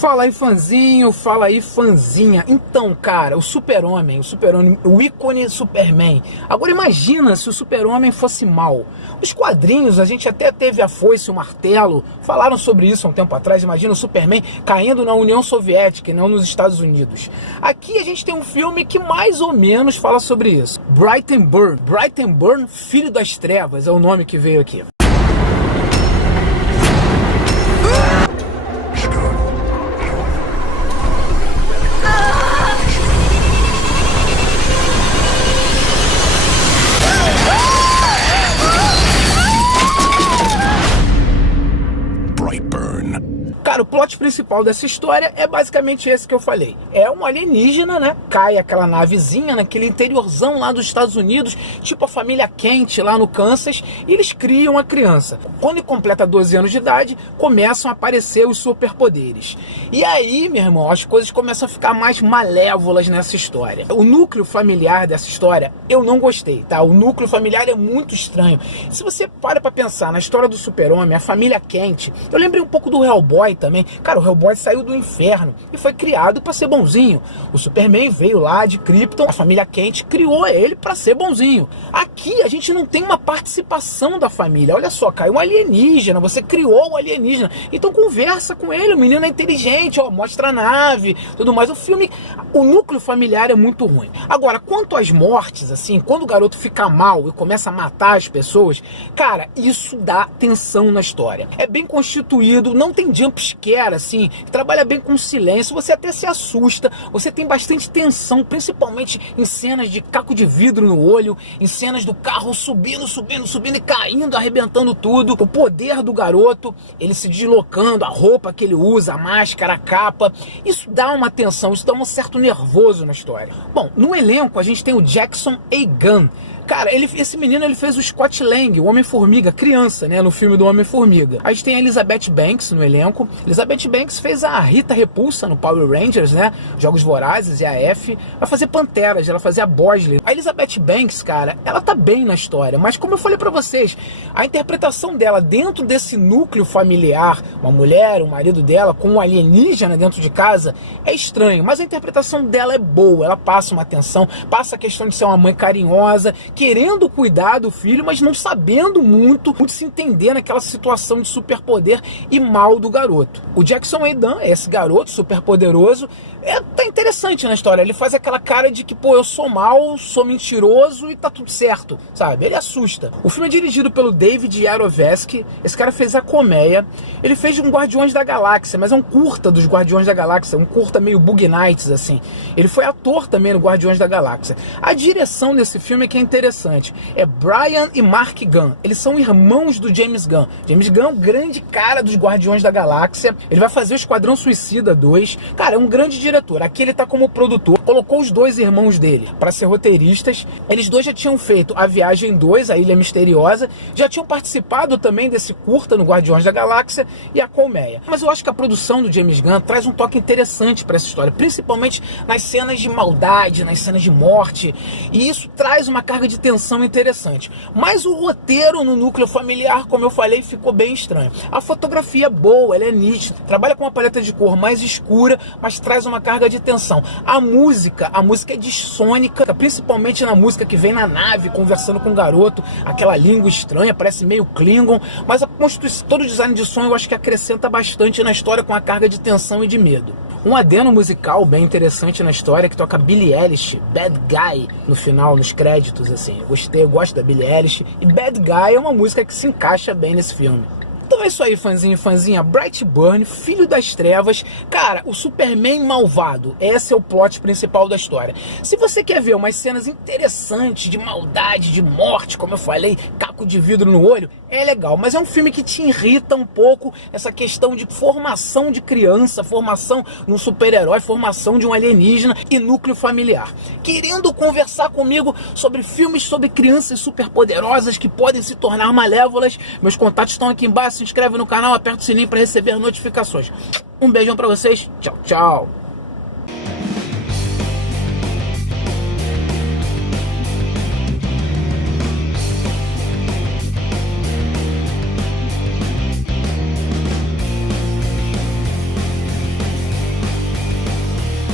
Fala aí, fãzinho, fala aí, fãzinha. Então, cara, o Super-Homem, o ícone Superman. Agora imagina se o Super-Homem fosse mal. Os quadrinhos, a gente até teve a foice e o martelo, falaram sobre isso há um tempo atrás. Imagina o Superman caindo na União Soviética e não nos Estados Unidos. Aqui a gente tem um filme que mais ou menos fala sobre isso. Bright and Burn. Bright and Burn, Filho das Trevas, é o nome que veio aqui. Cara, o plot principal dessa história é basicamente esse que eu falei. É um alienígena, né? Cai aquela navezinha naquele interiorzão lá dos Estados Unidos, tipo a família Kent lá no Kansas, e eles criam a criança. Quando ele completa 12 anos de idade, começam a aparecer os superpoderes. E aí, meu irmão, as coisas começam a ficar mais malévolas nessa história. O núcleo familiar dessa história, eu não gostei, tá? O núcleo familiar é muito estranho. Se você para pra pensar na história do Super-Homem, a família Kent, eu lembrei um pouco do Hellboy também. Cara, o Hellboy saiu do inferno e foi criado para ser bonzinho. O Superman veio lá de Krypton, a família Kent criou ele para ser bonzinho. Aqui a gente não tem uma participação da família. Olha só, caiu um alienígena, você criou o alienígena, então conversa com ele, o menino é inteligente, ó, mostra a nave, tudo mais. O filme, o núcleo familiar é muito ruim. Agora, quanto às mortes, assim, quando o garoto fica mal e começa a matar as pessoas, cara, isso dá tensão na história. É bem constituído, não tem jump scare, assim, trabalha bem com silêncio, você até se assusta, você tem bastante tensão, principalmente em cenas de caco de vidro no olho, em cenas do carro subindo e caindo, arrebentando tudo, o poder do garoto, ele se deslocando, a roupa que ele usa, a máscara, a capa, isso dá uma tensão, isso dá um certo nervoso na história. Bom, no elenco a gente tem o Jackson A. Gunn. Cara, esse menino ele fez o Scott Lang, o Homem-Formiga, criança, né, no filme do Homem-Formiga. A gente tem a Elizabeth Banks no elenco. Elizabeth Banks fez a Rita Repulsa no Power Rangers, né, Jogos Vorazes e a F. Vai fazer Panteras, ela fazia a Bosley. A Elizabeth Banks, cara, ela tá bem na história, mas como eu falei pra vocês, a interpretação dela dentro desse núcleo familiar, uma mulher, o marido dela, com um alienígena dentro de casa, é estranho, mas a interpretação dela é boa, ela passa uma atenção, passa a questão de ser uma mãe carinhosa, querendo cuidar do filho, mas não sabendo muito se entender naquela situação de superpoder e mal do garoto. O Jackson A. Gunn, esse garoto superpoderoso, tá interessante na história. Ele faz aquela cara de que, pô, eu sou mal, sou mentiroso e tá tudo certo, sabe? Ele assusta. O filme é dirigido pelo David Yarovesky. Esse cara fez A Colmeia. Ele fez um Guardiões da Galáxia, mas é um curta dos Guardiões da Galáxia, um curta meio Bug Nights, assim. Ele foi ator também no Guardiões da Galáxia. A direção desse filme é que é interessante. É Brian e Mark Gunn. Eles são irmãos do James Gunn. James Gunn é um grande cara dos Guardiões da Galáxia. Ele vai fazer o Esquadrão Suicida 2. Cara, é um grande diretor. Aqui ele tá como produtor. Colocou os dois irmãos dele para ser roteiristas. Eles dois já tinham feito A Viagem 2, A Ilha Misteriosa. Já tinham participado também desse curta no Guardiões da Galáxia e A Colmeia. Mas eu acho que a produção do James Gunn traz um toque interessante para essa história, principalmente nas cenas de maldade, nas cenas de morte. E isso traz uma carga de tensão interessante. Mas o roteiro no núcleo familiar, como eu falei, ficou bem estranho. A fotografia é boa, ela é nítida, trabalha com uma paleta de cor mais escura, mas traz uma carga de tensão. A música é dissônica, principalmente na música que vem na nave, conversando com o garoto, aquela língua estranha, parece meio Klingon, mas todo o design de som eu acho que acrescenta bastante na história com a carga de tensão e de medo. Um adeno musical bem interessante na história que toca Billie Eilish, Bad Guy, no final, nos créditos, assim. Eu gosto da Billie Eilish, e Bad Guy é uma música que se encaixa bem nesse filme. Então é isso aí, fãzinho e fãzinha. Bright Burn, Filho das Trevas. Cara, o Superman malvado. Esse é o plot principal da história. Se você quer ver umas cenas interessantes de maldade, de morte, como eu falei, caco de vidro no olho, é legal. Mas é um filme que te irrita um pouco essa questão de formação de criança, formação de um super-herói, formação de um alienígena e núcleo familiar. Querendo conversar comigo sobre filmes sobre crianças superpoderosas que podem se tornar malévolas, meus contatos estão aqui embaixo. Se inscreve no canal, aperta o sininho para receber notificações. Um beijão para vocês. Tchau, tchau.